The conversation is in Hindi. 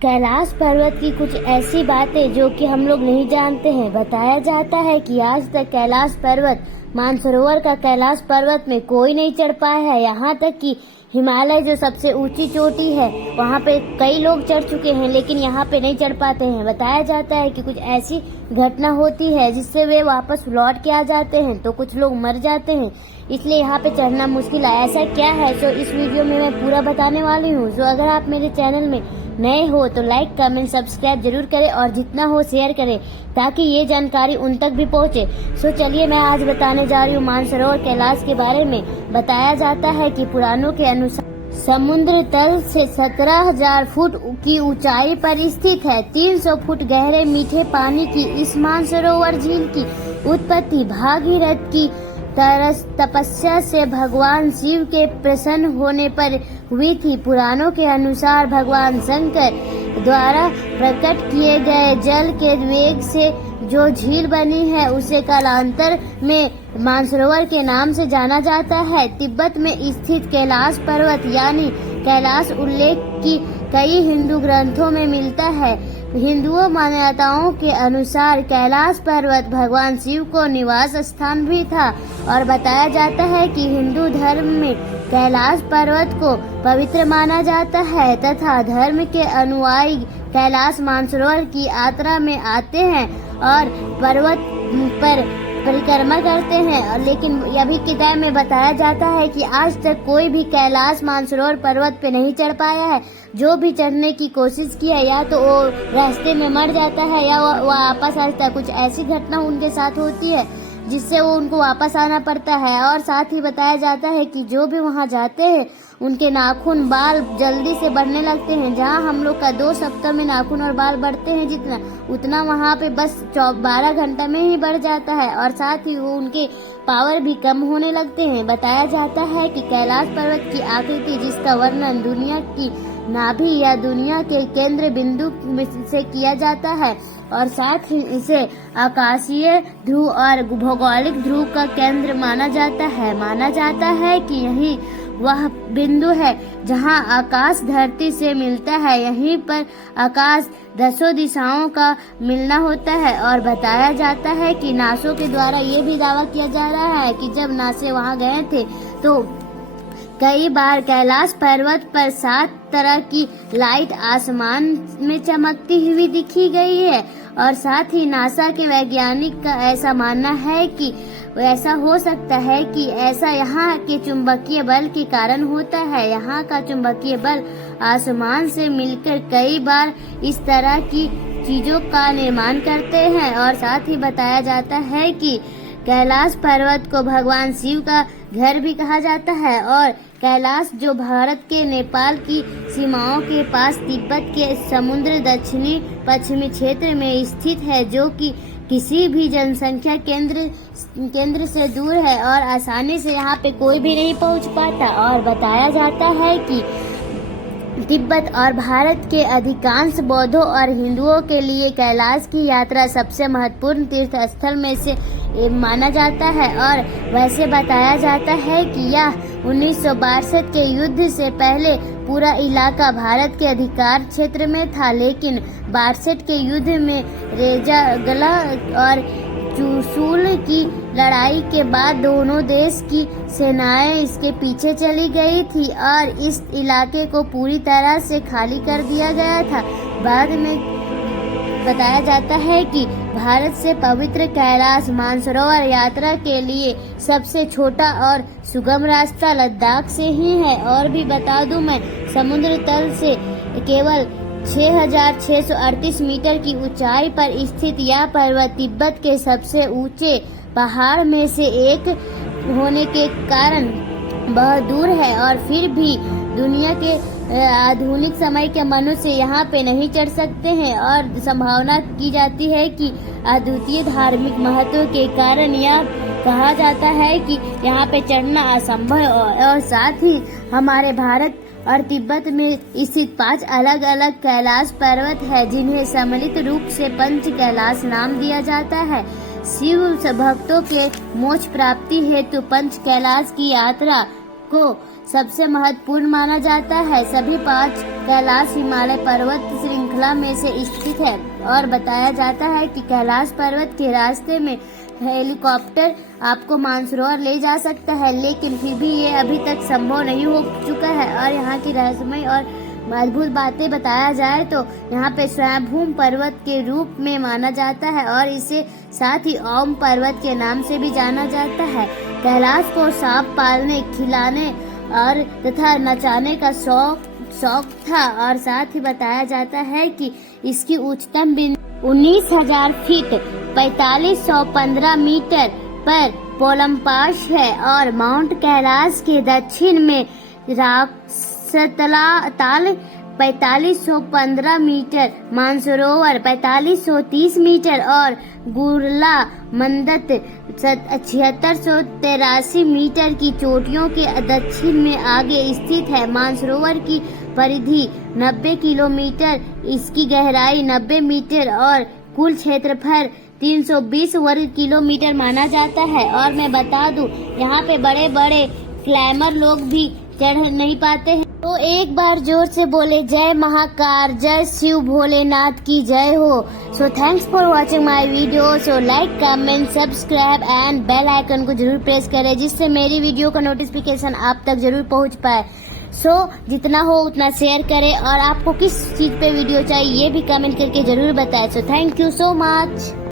कैलाश पर्वत की कुछ ऐसी बातें जो कि हम लोग नहीं जानते हैं। बताया जाता है कि आज तक कैलाश पर्वत, मानसरोवर का कैलाश पर्वत में कोई नहीं चढ़ पाया है। यहाँ तक कि हिमालय जो सबसे ऊंची चोटी है वहाँ पे कई लोग चढ़ चुके हैं, लेकिन यहाँ पे नहीं चढ़ पाते हैं। बताया जाता है कि कुछ ऐसी घटना होती है जिससे वे वापस लौट के आ जाते हैं, तो कुछ लोग मर जाते हैं, इसलिए यहाँ पे चढ़ना मुश्किल है। ऐसा क्या है तो इस वीडियो में मैं पूरा बताने वाली हूँ। तो अगर आप मेरे चैनल में नए हो तो लाइक, कमेंट, सब्सक्राइब जरूर करें और जितना हो शेयर करें ताकि ये जानकारी उन तक भी पहुंचे। सो चलिए मैं आज बताने जा रही हूँ मानसरोवर कैलाश के बारे में। बताया जाता है कि पुराणों के अनुसार समुद्र तल से 17,000 फुट की ऊंचाई पर स्थित है। 300 फुट गहरे मीठे पानी की इस मानसरोवर झील की उत्पत्ति भागीरथ की तपस्या से भगवान शिव के प्रसन्न होने पर हुई थी। पुराणों के अनुसार भगवान शंकर द्वारा प्रकट किए गए जल के वेग से जो झील बनी है उसे कालांतर में मानसरोवर के नाम से जाना जाता है। तिब्बत में स्थित कैलाश पर्वत यानी कैलाश उल्लेख की कई हिंदू ग्रंथों में मिलता है। हिंदुओं मान्यताओं के अनुसार कैलाश पर्वत भगवान शिव को निवास स्थान भी था और बताया जाता है कि हिंदू धर्म में कैलाश पर्वत को पवित्र माना जाता है तथा धर्म के अनुयायी कैलाश मानसरोवर की यात्रा में आते हैं और पर्वत पर परिक्रमा करते हैं। लेकिन अभी किताब में बताया जाता है कि आज तक कोई भी कैलाश मानसरोवर पर्वत पे नहीं चढ़ पाया है। जो भी चढ़ने की कोशिश की है या तो वो रास्ते में मर जाता है या वो वापस आता है। कुछ ऐसी घटना उनके साथ होती है जिससे वो उनको वापस आना पड़ता है। और साथ ही बताया जाता है कि जो भी वहाँ जाते हैं उनके नाखून बाल जल्दी से बढ़ने लगते हैं। जहाँ हम लोग का 2 सप्ताह में नाखून और बाल बढ़ते हैं जितना, उतना वहाँ पे बस 12 घंटा में ही बढ़ जाता है। और साथ ही वो उनके पावर भी कम होने लगते हैं। बताया जाता है कि कैलाश पर्वत की आकृति जिसका वर्णन दुनिया की नाभि या दुनिया के केंद्र बिंदु से किया जाता है और साथ ही इसे आकाशीय ध्रुव और भौगोलिक ध्रुव का केंद्र माना जाता है। माना जाता है कि यही वह बिंदु है जहां आकाश धरती से मिलता है। यहीं पर आकाश 10 दिशाओं का मिलना होता है। और बताया जाता है कि नासो के द्वारा ये भी दावा किया जा रहा है कि जब नासे वहां गए थे तो कई बार कैलाश पर्वत पर 7 तरह की लाइट आसमान में चमकती हुई दिखी गई है। और साथ ही नासा के वैज्ञानिक का ऐसा मानना है कि ऐसा हो सकता है कि ऐसा यहाँ के चुंबकीय बल के कारण होता है। यहाँ का चुंबकीय बल आसमान से मिलकर कई बार इस तरह की चीजों का निर्माण करते हैं। और साथ ही बताया जाता है कि कैलाश पर्वत को भगवान शिव का घर भी कहा जाता है। और कैलाश जो भारत के नेपाल की सीमाओं के पास तिब्बत के समुद्र दक्षिणी पश्चिमी क्षेत्र में स्थित है, जो कि किसी भी जनसंख्या केंद्र से दूर है और आसानी से यहाँ पे कोई भी नहीं पहुँच पाता। और बताया जाता है कि तिब्बत और भारत के अधिकांश बौद्धों और हिंदुओं के लिए कैलाश की यात्रा सबसे महत्वपूर्ण तीर्थ स्थल में से माना जाता है। और वैसे बताया जाता है कि यह 1962 के युद्ध से पहले पूरा इलाका भारत के अधिकार क्षेत्र में था, लेकिन 62 के युद्ध में रेजागला और चुशूल की लड़ाई के बाद दोनों देश की सेनाएं इसके पीछे चली गई थी और इस इलाके को पूरी तरह से खाली कर दिया गया था। बाद में बताया जाता है कि भारत से पवित्र कैलाश मानसरोवर यात्रा के लिए सबसे छोटा और सुगम रास्ता लद्दाख से ही है। और भी बता दूं मैं, समुद्र तल से केवल 6,638 मीटर की ऊंचाई पर स्थित यह पर्वत तिब्बत के सबसे ऊंचे पहाड़ में से एक होने के कारण बहुत दूर है। और फिर भी दुनिया के आधुनिक समय के मनुष्य यहाँ पे नहीं चढ़ सकते हैं और संभावना की जाती है कि अद्वितीय धार्मिक महत्व के कारण यह कहा जाता है कि यहाँ पे चढ़ना असंभव है। और साथ ही हमारे भारत और तिब्बत में स्थित 5 अलग अलग कैलाश पर्वत है जिन्हें सम्मिलित रूप से पंच कैलाश नाम दिया जाता है। शिव भक्तों के मोक्ष प्राप्ति हेतु पंच कैलाश की यात्रा को सबसे महत्वपूर्ण माना जाता है। सभी 5 कैलाश हिमालय पर्वत श्रृंखला श्रृंखला में से स्थित है और बताया जाता है कि कैलाश पर्वत के रास्ते में हेलीकॉप्टर आपको मानसरोवर ले जा सकता है, लेकिन फिर भी ये अभी तक संभव नहीं हो चुका है। और यहाँ की रहस्यमय और अद्भुत बातें बताया जाए तो यहाँ पे स्वयंभू पर्वत के रूप में माना जाता है और इसे साथ ही ओम पर्वत के नाम से भी जाना जाता है। कैलाश को सांप पालने, खिलाने और तथा नचाने का शौक था और साथ ही बताया जाता है कि इसकी उच्चतम बिंदु 19,000 फीट 4515 मीटर पर पोलम्पाश है और माउंट कैलाश के दक्षिण में राक्सताल 4515 मीटर, मानसरोवर 4530 मीटर और गुरला मंदत 7683 मीटर की चोटियों के दक्षिण में आगे स्थित है। मानसरोवर की परिधि 90 किलोमीटर, इसकी गहराई 90 मीटर और कुल क्षेत्रफल 320 वर्ग किलोमीटर माना जाता है। और मैं बता दूं, यहाँ पे बड़े बड़े क्लाइमर लोग भी चढ़ नहीं पाते हैं। तो एक बार जोर से बोले जय महाकाल, जय शिव भोलेनाथ की जय हो। So thanks for watching my video. So like, comment, subscribe and bell icon को जरूर प्रेस करें, जिससे मेरी वीडियो का नोटिफिकेशन आप तक जरूर पहुंच पाए। सो जितना हो उतना शेयर करें और आपको किस चीज पे वीडियो चाहिए ये भी कमेंट करके जरूर बताएं। So thank you so much.